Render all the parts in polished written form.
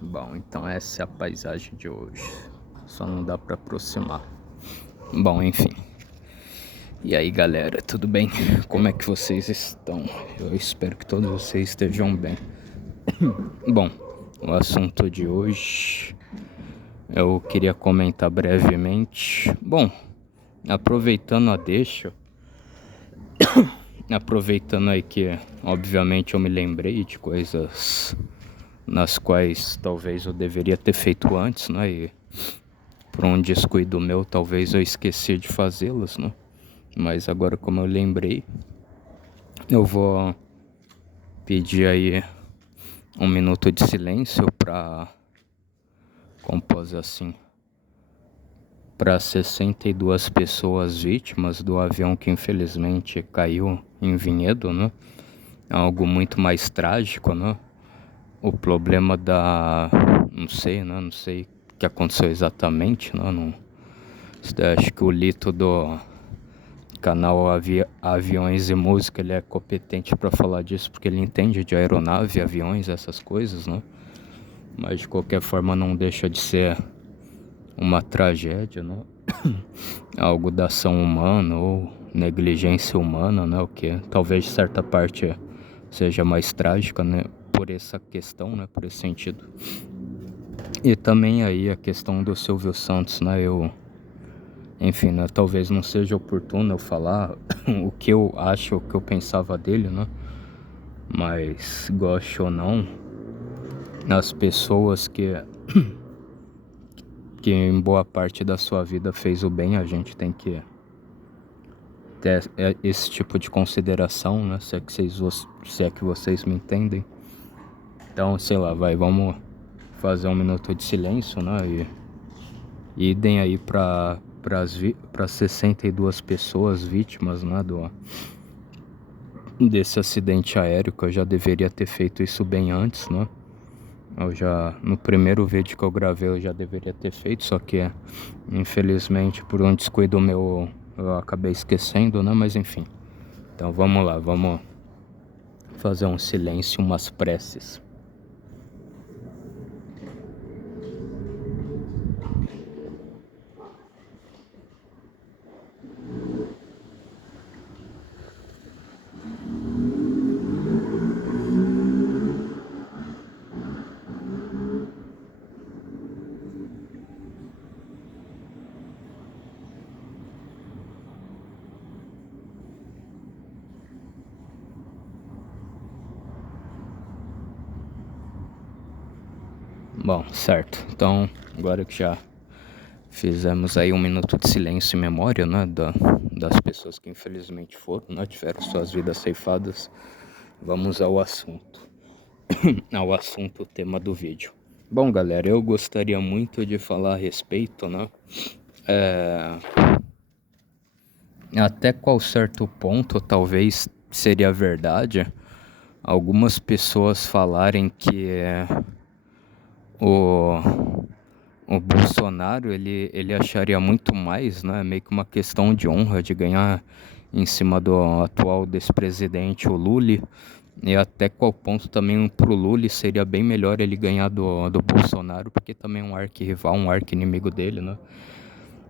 Bom, então essa é a paisagem de hoje. Só não dá pra aproximar. Bom, enfim. E aí, galera, tudo bem? Como é que vocês estão? Eu espero que todos vocês estejam bem. Bom, o assunto de hoje eu queria comentar brevemente. Bom, aproveitando a deixa, aproveitando aí que obviamente eu me lembrei de coisas nas quais talvez eu deveria ter feito antes, né? E por um descuido meu, talvez eu esqueci de fazê-las, né? Mas agora, como eu lembrei, eu vou pedir aí um minuto de silêncio para, como posso assim, para 62 pessoas vítimas do avião que infelizmente caiu em Vinhedo, né? É algo muito mais trágico, né? O problema da... não sei, né? Não sei o que aconteceu exatamente, né? Não... Acho que o Lito do canal Aviões e Música, ele é competente para falar disso, porque ele entende de aeronave, aviões, essas coisas, né? Mas de qualquer forma não deixa de ser uma tragédia, né? Algo da ação humana ou negligência humana, né? O que talvez de certa parte seja mais trágica, né? Por essa questão, né? Por esse sentido. E também aí a questão do Silvio Santos, né? Enfim, né? Talvez não seja oportuno eu falar o que eu acho, o que eu pensava dele, né? Mas goste ou não, as pessoas que em boa parte da sua vida fez o bem, a gente tem que ter esse tipo de consideração, né? Se é que vocês me entendem. Então, sei lá, vamos fazer um minuto de silêncio, né? E idem aí para 62 pessoas vítimas, né? Desse acidente aéreo, que eu já deveria ter feito isso bem antes, né? No primeiro vídeo que eu gravei eu já deveria ter feito, só que infelizmente por um descuido meu eu acabei esquecendo, né? Mas enfim. Então vamos lá, vamos fazer um silêncio, umas preces. Bom, certo. Então, agora que já fizemos aí um minuto de silêncio em memória, né, das pessoas que infelizmente foram, né, tiveram suas vidas ceifadas, vamos ao assunto. Ao assunto, o tema do vídeo. Bom, galera, eu gostaria muito de falar a respeito, né, até qual certo ponto talvez seria verdade algumas pessoas falarem que o o Bolsonaro ele acharia muito mais, né? Meio que uma questão de honra de ganhar em cima do atual despresidente, o Lula. E até qual ponto também pro Lula seria bem melhor ele ganhar do Bolsonaro, porque também é um arquirrival, um arqui-inimigo dele, né?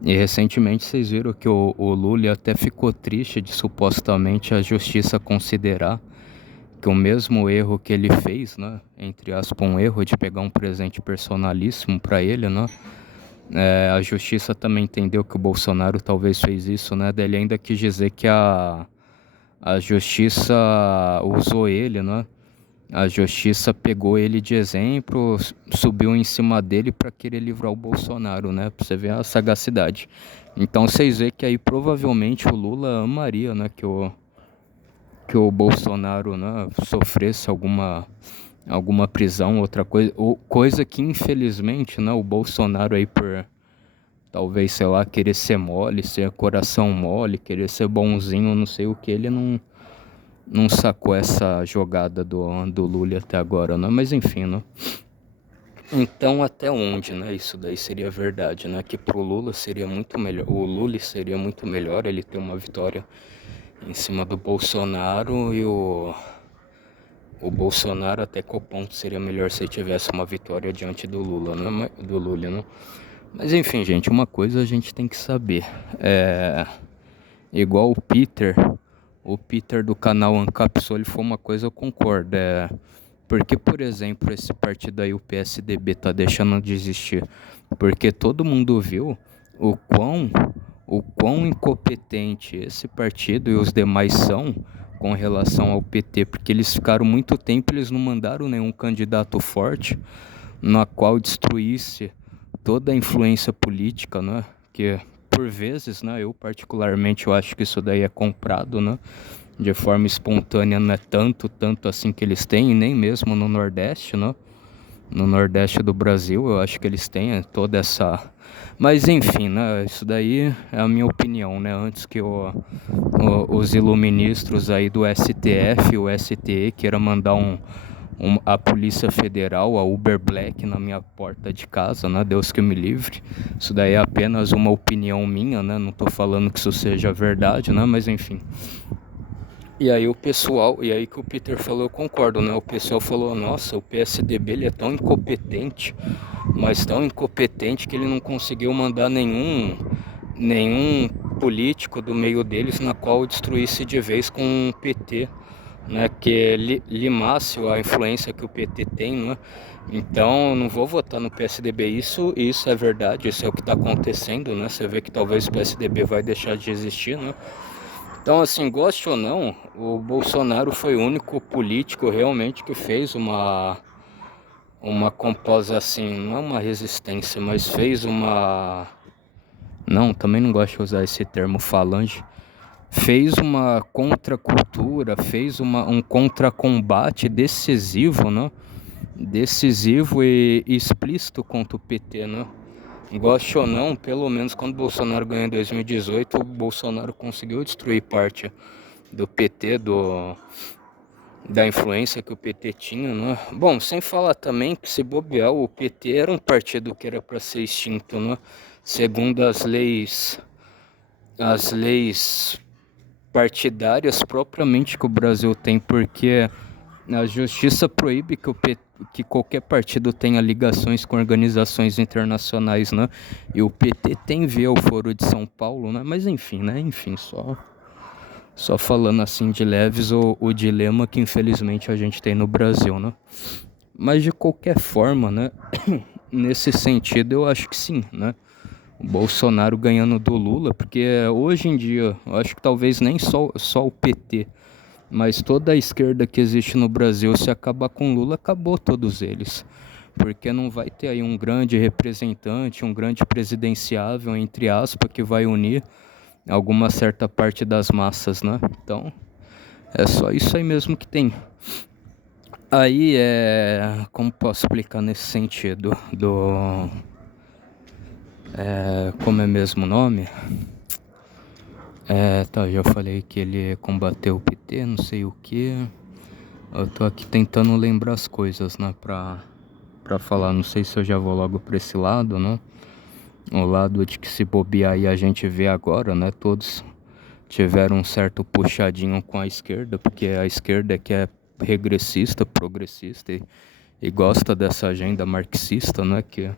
E recentemente vocês viram que o Lula até ficou triste de supostamente a justiça considerar que o mesmo erro que ele fez, né, entre aspas, um erro de pegar um presente personalíssimo para ele, né, a justiça também entendeu que o Bolsonaro talvez fez isso, né, daí ele ainda quis dizer que a justiça usou ele, né, a justiça pegou ele de exemplo, subiu em cima dele para querer livrar o Bolsonaro, né, pra você ver a sagacidade. Então vocês veem que aí provavelmente o Lula amaria, né, que o Bolsonaro, né, sofresse alguma prisão, outra coisa, ou coisa que infelizmente, né, o Bolsonaro aí por talvez, sei lá, querer ser mole, ser coração mole, querer ser bonzinho, não sei o que, ele não sacou essa jogada do Lula até agora, né? Mas enfim, né? Então até onde, né, isso daí seria verdade, né? Que pro Lula seria muito melhor, o Lula seria muito melhor ele ter uma vitória em cima do Bolsonaro o Bolsonaro até qual ponto seria melhor se ele tivesse uma vitória diante do Lula, né? Do Lula, né? Mas enfim, gente, uma coisa a gente tem que saber. Igual o Peter do canal Ancapsou, ele foi uma coisa, eu concordo. Porque, por exemplo, esse partido aí, o PSDB, tá deixando de existir. Porque todo mundo viu o quão incompetente esse partido e os demais são com relação ao PT, porque eles ficaram muito tempo, eles não mandaram nenhum candidato forte na qual destruísse toda a influência política, né? Que por vezes, né, eu particularmente eu acho que isso daí é comprado, né? De forma espontânea, não é tanto assim que eles têm, nem mesmo no Nordeste, né? No Nordeste do Brasil, eu acho que eles têm toda essa... Mas enfim, né? Isso daí é a minha opinião, né? Antes que os iluministros aí do STF, o STE, queira mandar a Polícia Federal, a Uber Black, na minha porta de casa, né? Deus que me livre. Isso daí é apenas uma opinião minha, né? Não tô falando que isso seja verdade, né? Mas enfim. E aí e aí que o Peter falou, eu concordo, né? O pessoal falou, nossa, o PSDB ele é tão incompetente, mas tão incompetente que ele não conseguiu mandar nenhum político do meio deles na qual destruísse de vez com o PT, né? Que limasse a influência que o PT tem, né? Então, não vou votar no PSDB. Isso é verdade, isso é o que está acontecendo, né? Você vê que talvez o PSDB vai deixar de existir, né? Então, assim, goste ou não, o Bolsonaro foi o único político realmente que fez uma composa assim, não é uma resistência, mas fez uma... Não, também não gosto de usar esse termo falange. Fez uma contracultura, fez um contracombate decisivo, né? Decisivo e explícito contra o PT, né? Goste ou não, pelo menos quando o Bolsonaro ganhou em 2018, o Bolsonaro conseguiu destruir parte do PT, da influência que o PT tinha, né? Bom, sem falar também que se bobear, o PT era um partido que era para ser extinto, né? Segundo as leis partidárias propriamente que o Brasil tem, porque a justiça proíbe que qualquer partido tenha ligações com organizações internacionais, né? E o PT tem via o Foro de São Paulo, né? Mas enfim, né? Enfim, só falando assim de leves o dilema que infelizmente a gente tem no Brasil, né? Mas de qualquer forma, né? Nesse sentido eu acho que sim, né? O Bolsonaro ganhando do Lula, porque hoje em dia, eu acho que talvez nem só o PT, mas toda a esquerda que existe no Brasil, se acabar com Lula, acabou todos eles. Porque não vai ter aí um grande representante, um grande presidenciável, entre aspas, que vai unir alguma certa parte das massas, né? Então, é só isso aí mesmo que tem. Aí como posso explicar nesse sentido como é mesmo o nome? Tá, já falei que ele combateu o PT, não sei o que. Eu tô aqui tentando lembrar as coisas, né, pra falar. Não sei se eu já vou logo pra esse lado, né? O lado de que se bobear aí a gente vê agora, né? Todos tiveram um certo puxadinho com a esquerda, porque a esquerda que é regressista, progressista e gosta dessa agenda marxista, né? Que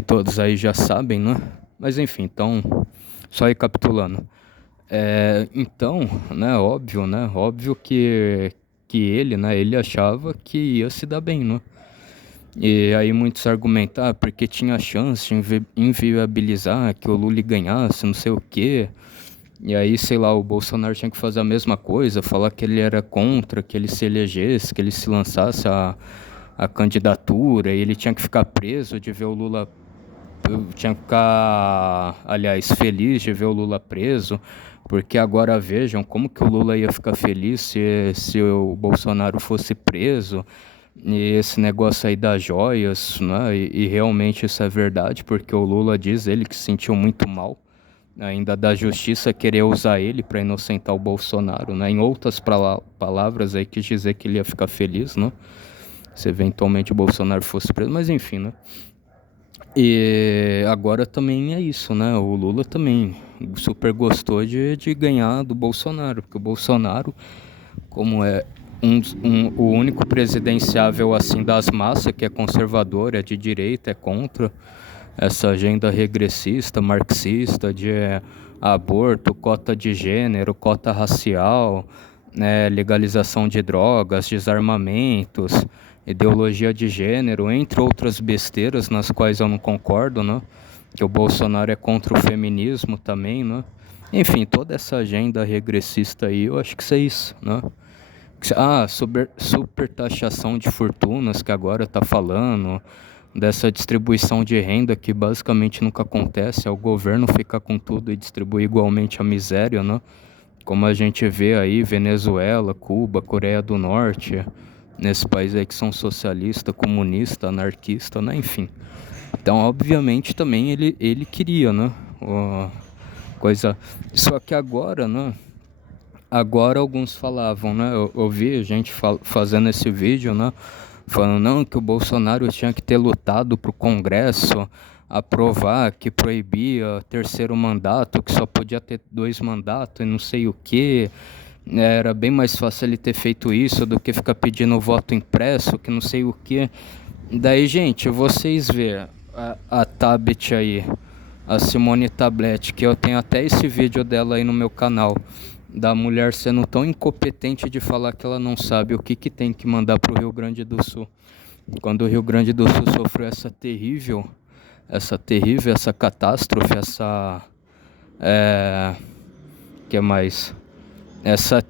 todos aí já sabem, né? Mas enfim, então, só recapitulando. Então, né, óbvio que ele, né, ele achava que ia se dar bem, né? E aí muitos argumentam, porque tinha chance de inviabilizar que o Lula ganhasse, não sei o quê. E aí, sei lá, o Bolsonaro tinha que fazer a mesma coisa, falar que ele era contra, que ele se elegesse, que ele se lançasse a candidatura, e ele tinha que ficar preso de ver o Lula... Eu tinha que ficar, aliás, feliz de ver o Lula preso, porque agora vejam como que o Lula ia ficar feliz se o Bolsonaro fosse preso. E esse negócio aí das joias, né? E realmente isso é verdade, porque o Lula diz ele que se sentiu muito mal, ainda da justiça querer usar ele para inocentar o Bolsonaro, né? Em outras palavras aí quis dizer que ele ia ficar feliz, né? Se eventualmente o Bolsonaro fosse preso, mas enfim, né? E agora também é isso, né? O Lula também super gostou de ganhar do Bolsonaro, porque o Bolsonaro, como o único presidenciável assim das massas, que é conservador, é de direita, é contra essa agenda regressista, marxista, de aborto, cota de gênero, cota racial, né, legalização de drogas, desarmamentos, ideologia de gênero, entre outras besteiras nas quais eu não concordo, né? Que o Bolsonaro é contra o feminismo também, né? Enfim, toda essa agenda regressista aí, eu acho que isso é isso, né? Super taxação de fortunas que agora tá falando, dessa distribuição de renda que basicamente nunca acontece, é o governo ficar com tudo e distribuir igualmente a miséria, né? Como a gente vê aí, Venezuela, Cuba, Coreia do Norte, nesses países aí que são socialista, comunista, anarquista, né? Enfim. Então, obviamente, também ele queria, né? Coisa. Só que agora, né? Agora alguns falavam, né? Eu vi gente fazendo esse vídeo, né? Falando não, que o Bolsonaro tinha que ter lutado para o Congresso aprovar que proibia terceiro mandato, que só podia ter 2 mandatos e não sei o quê. Era bem mais fácil ele ter feito isso do que ficar pedindo voto impresso, que não sei o quê. Daí, gente, vocês vê a Tabet aí, a Simone Tablet, que eu tenho até esse vídeo dela aí no meu canal, da mulher sendo tão incompetente de falar que ela não sabe o que tem que mandar pro Rio Grande do Sul. Quando o Rio Grande do Sul sofreu essa catástrofe, que mais? É, essa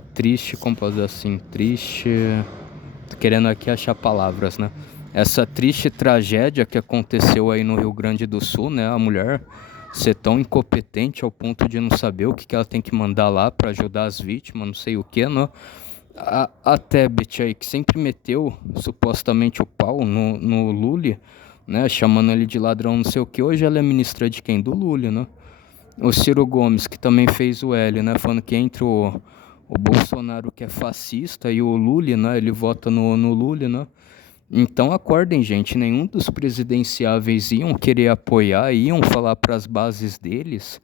triste, como posso dizer assim, triste, tô querendo aqui achar palavras, né? Essa triste tragédia que aconteceu aí no Rio Grande do Sul, né? A mulher ser tão incompetente ao ponto de não saber o que ela tem que mandar lá para ajudar as vítimas, não sei o que, né? A Tebet aí, que sempre meteu supostamente o pau no Lully, né? Chamando ele de ladrão, não sei o que. Hoje ela é ministra de quem? Do Lully, né? O Ciro Gomes, que também fez o L, né? Falando que entre o Bolsonaro, que é fascista, e o Lully, né? Ele vota no Lully, né? Então acordem, gente, nenhum dos presidenciáveis iam querer apoiar, iam falar para as bases deles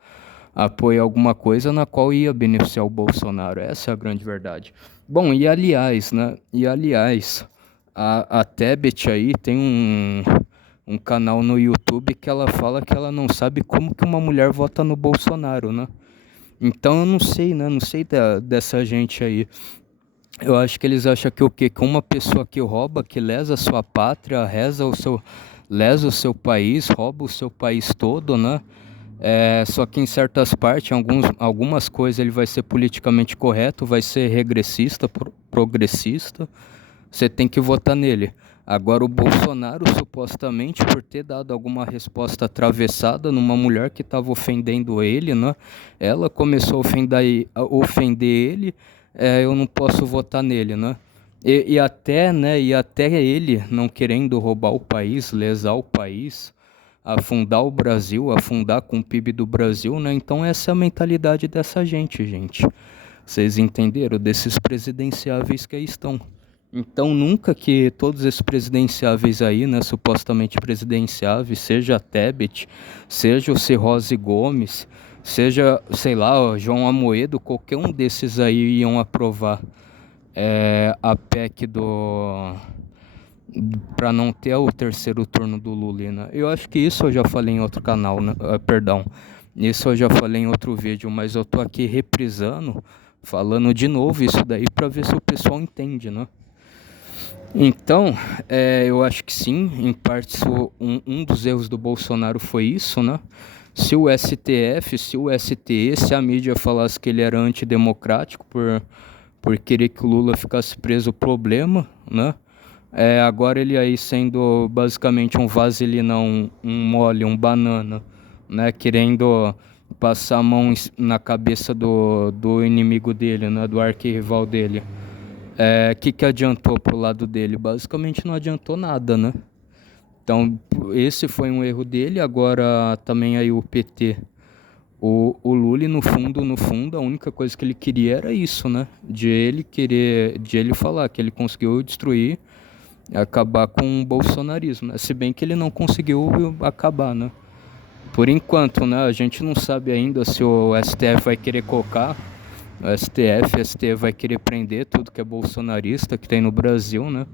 apoiar alguma coisa na qual ia beneficiar o Bolsonaro. Essa é a grande verdade. Bom, e aliás, né? A Tebet aí tem um canal no YouTube que ela fala que ela não sabe como que uma mulher vota no Bolsonaro, né? Então eu não sei, né? Não sei dessa gente aí. Eu acho que eles acham que o quê? Que uma pessoa que rouba, que lesa a sua pátria, lesa o seu país, rouba o seu país todo, né? Só que em certas partes, algumas coisas ele vai ser politicamente correto, vai ser regressista, progressista. Você tem que votar nele. Agora o Bolsonaro, supostamente, por ter dado alguma resposta atravessada numa mulher que estava ofendendo ele, né? Ela começou a ofender ele, eu não posso votar nele, né? E até ele não querendo roubar o país, lesar o país, afundar o Brasil, afundar com o PIB do Brasil, né? Então essa é a mentalidade dessa gente. Vocês entenderam? Desses presidenciáveis que aí estão. Então nunca que todos esses presidenciáveis aí, né, supostamente presidenciáveis, seja a Tebet, seja o Cirrose Gomes, seja, sei lá, o João Amoedo, qualquer um desses aí iam aprovar a PEC para não ter o terceiro turno do Lula, né? Eu acho que isso eu já falei em outro canal, né? Perdão, isso eu já falei em outro vídeo, mas eu tô aqui reprisando, falando de novo isso daí para ver se o pessoal entende, né? Então, eu acho que sim, em parte um dos erros do Bolsonaro foi isso, né? Se o STF, se o STE, se a mídia falasse que ele era antidemocrático por querer que o Lula ficasse preso, o problema, né? Agora ele aí sendo basicamente um vaselina, um mole, um banana, né? Querendo passar a mão na cabeça do inimigo dele, né? Do arquirrival dele. Que adiantou pro lado dele? Basicamente não adiantou nada, né? Então, esse foi um erro dele. Agora também aí o PT, o Lula, no fundo, a única coisa que ele queria era isso, né? De ele falar que ele conseguiu destruir, acabar com o bolsonarismo, né? Se bem que ele não conseguiu acabar, né? Por enquanto, né, a gente não sabe ainda se o STF vai querer colocar, o STF vai querer prender tudo que é bolsonarista que tem no Brasil, né?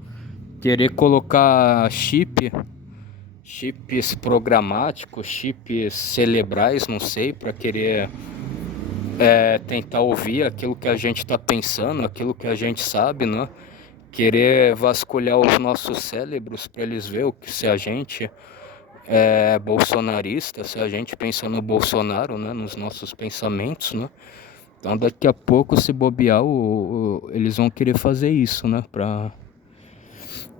Querer colocar chips programáticos, chips cerebrais, não sei, para querer tentar ouvir aquilo que a gente está pensando, aquilo que a gente sabe, né? Querer vasculhar os nossos cérebros para eles verem o que se a gente é bolsonarista, se a gente pensa no Bolsonaro, né? Nos nossos pensamentos, né? Então daqui a pouco, se bobear, eles vão querer fazer isso, né?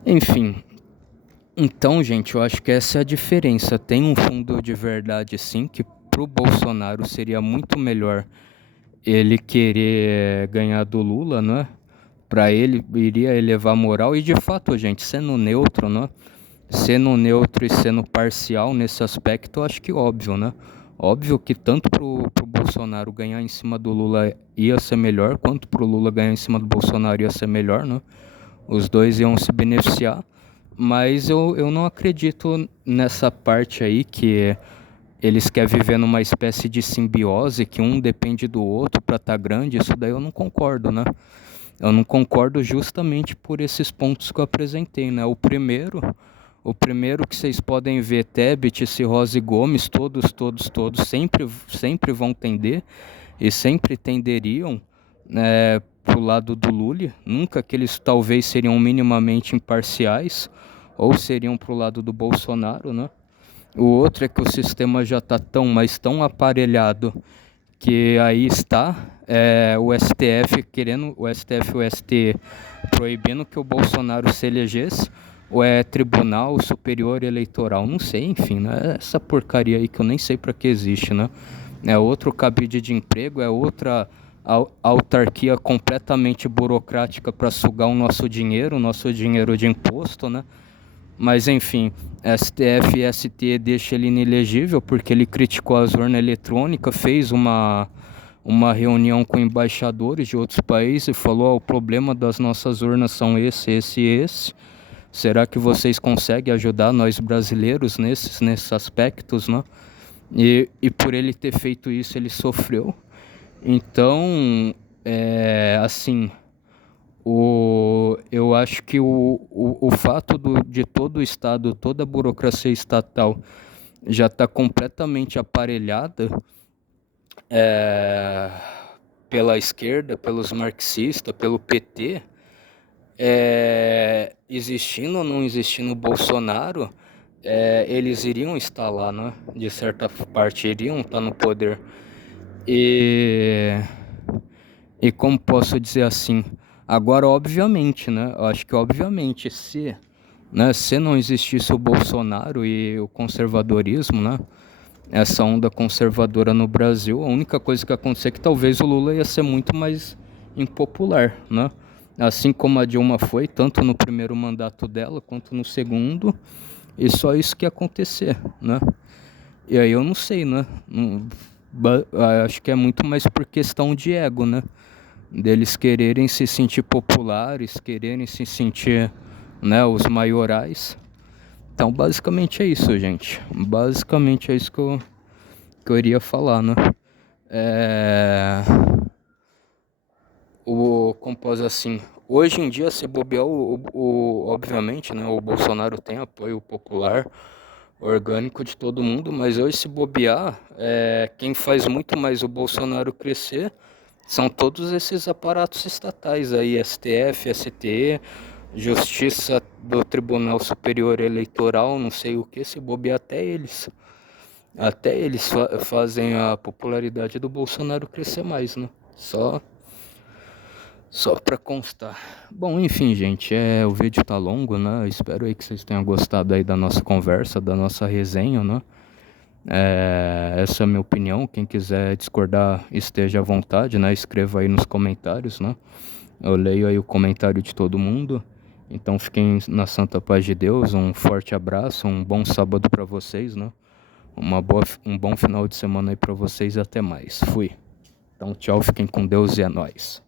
Enfim. Então, gente, eu acho que essa é a diferença. Tem um fundo de verdade, sim, que pro Bolsonaro seria muito melhor ele querer ganhar do Lula, né? Para ele iria elevar a moral. E de fato, gente, sendo neutro, né? Sendo neutro e sendo parcial nesse aspecto, eu acho que óbvio, né? Óbvio que tanto pro Bolsonaro ganhar em cima do Lula ia ser melhor, quanto pro Lula ganhar em cima do Bolsonaro ia ser melhor, né? Os dois iam se beneficiar. Mas eu não acredito nessa parte aí que eles querem viver numa espécie de simbiose, que um depende do outro para estar grande. Isso daí eu não concordo, né? Eu não concordo justamente por esses pontos que eu apresentei, né? O primeiro que vocês podem ver, Tebet, Cirrose Gomes, todos sempre vão tender e sempre tenderiam pro lado do Lula. Nunca que eles talvez seriam minimamente imparciais ou seriam pro lado do Bolsonaro, né? O outro é que o sistema já está tão aparelhado que aí está o STF querendo, o STF e o ST proibindo que o Bolsonaro se elegesse, ou é Tribunal Superior Eleitoral, não sei, enfim, né? Essa porcaria aí que eu nem sei para que existe, né? É outro cabide de emprego, é outra autarquia completamente burocrática para sugar o nosso dinheiro de imposto, né? Mas enfim, STF e ST deixa ele inelegível porque ele criticou as urnas eletrônicas, fez uma reunião com embaixadores de outros países e falou: o problema das nossas urnas são esse e esse. Será que vocês conseguem ajudar nós brasileiros nesses aspectos, né? E por ele ter feito isso, ele sofreu. Então, assim, eu acho que o fato de todo o Estado, toda a burocracia estatal já está completamente aparelhada pela esquerda, pelos marxistas, pelo PT, existindo ou não existindo o Bolsonaro, eles iriam estar lá, né? De certa parte, iriam estar no poder. E como posso dizer assim, agora obviamente, né? Eu acho que obviamente se não existisse o Bolsonaro e o conservadorismo, né? Essa onda conservadora no Brasil, a única coisa que ia acontecer é que talvez o Lula ia ser muito mais impopular, né? Assim como a Dilma foi, tanto no primeiro mandato dela quanto no segundo, e só isso que ia acontecer, né? E aí eu não sei, né? Acho que é muito mais por questão de ego, né? Deles quererem se sentir populares, quererem se sentir, né, os maiorais. Então basicamente é isso, gente. Basicamente é isso que eu iria falar, né? Como posso dizer assim, hoje em dia, se bobear, obviamente, né, o Bolsonaro tem apoio popular, orgânico de todo mundo, mas hoje, se bobear, quem faz muito mais o Bolsonaro crescer são todos esses aparatos estatais aí, STF, STE, Justiça do Tribunal Superior Eleitoral, não sei o que, se bobear até eles. Até eles fazem a popularidade do Bolsonaro crescer mais, né? Só pra constar. Bom, enfim, gente, o vídeo tá longo, né? Espero aí que vocês tenham gostado aí da nossa conversa, da nossa resenha, né? Essa é a minha opinião. Quem quiser discordar, esteja à vontade, né? Escreva aí nos comentários, né? Eu leio aí o comentário de todo mundo. Então fiquem na santa paz de Deus. Um forte abraço, um bom sábado pra vocês, né? Um bom final de semana aí pra vocês e até mais. Fui. Então tchau, fiquem com Deus e é nóis.